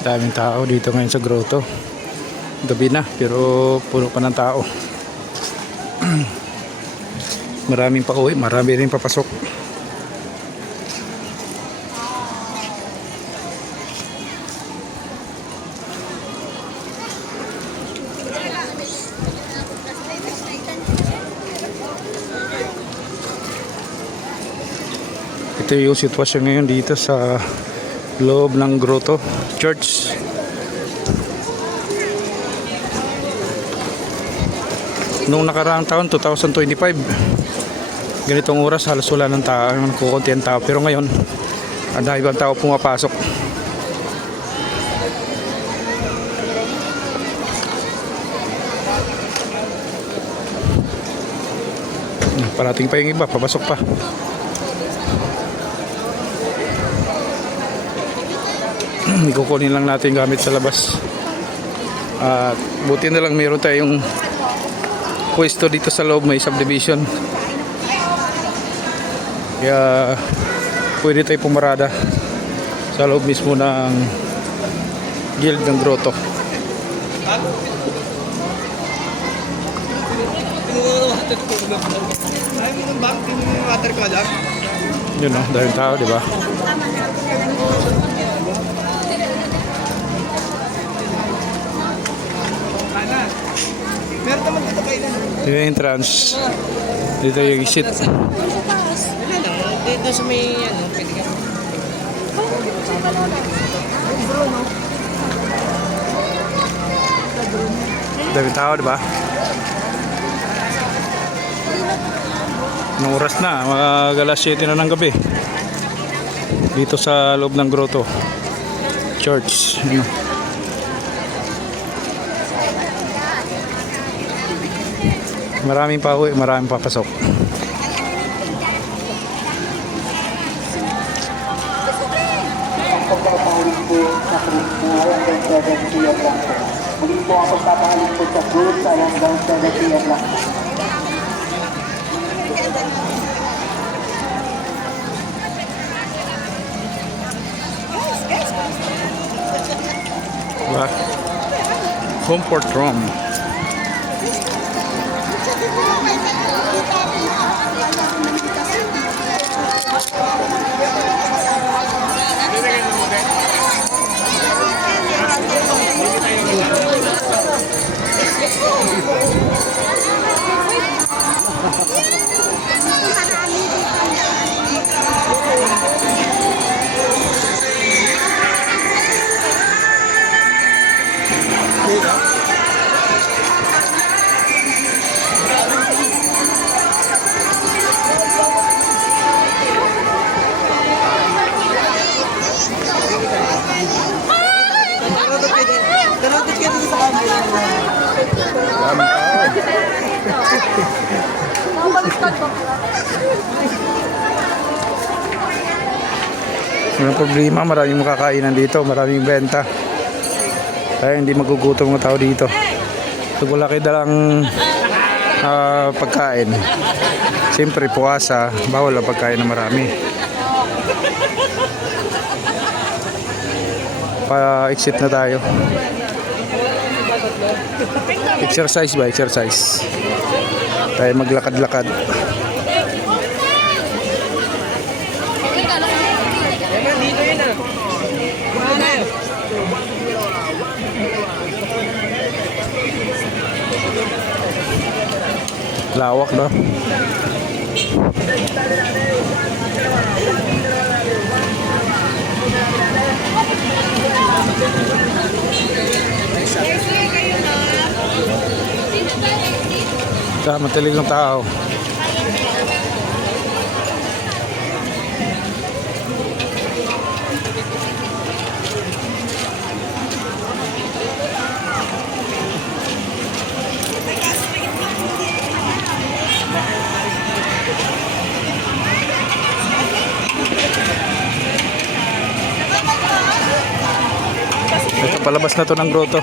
Daming tao dito ngayon sa grotto. Gabi na pero puno pa ng tao. Maraming pa uwi, marami rin papasok. Ito yung sitwasyon ngayon dito sa loob ng Grotto Church. Noong nakaraang taon, 2025, ganitong oras halos wala ng tao, kukunti ang tao. Pero ngayon, ang dami bang tao pumapasok. Parating pa yung iba, papasok pa. Kukunin lang natin yung gamit sa labas. At buti na lang mayroon tayong pwesto dito sa loob, may subdivision. Kaya pwede tayo pumarada sa loob mismo ng guild ng grotto. Yun o, dahil tao, di ba? Dito yung entrance. Dito yung exit. Dito sa may ano, pwede ka. Dami tao, di ba? Anong oras na? Mga alas 7 na ng gabi. Dito sa loob ng grotto Church. Ano? Maraming pa uwi, maraming papasok. Muli po ako papahalin po sa group sa hanggang 7 p.m. lang. Diba? Comfort room. Walang problema, maraming makakainan dito, maraming benta. Kaya hindi magugutom mga tao dito. Pag wala kayo dalang pagkain, siyempre puwasa, bawal ang pagkain na marami. Pa-exit na tayo. Exercise ba? Exercise. Tayo maglakad-lakad. Dito yun ah. Lawak, no? Matilig ng tao. Ito palabas na to ng grotto.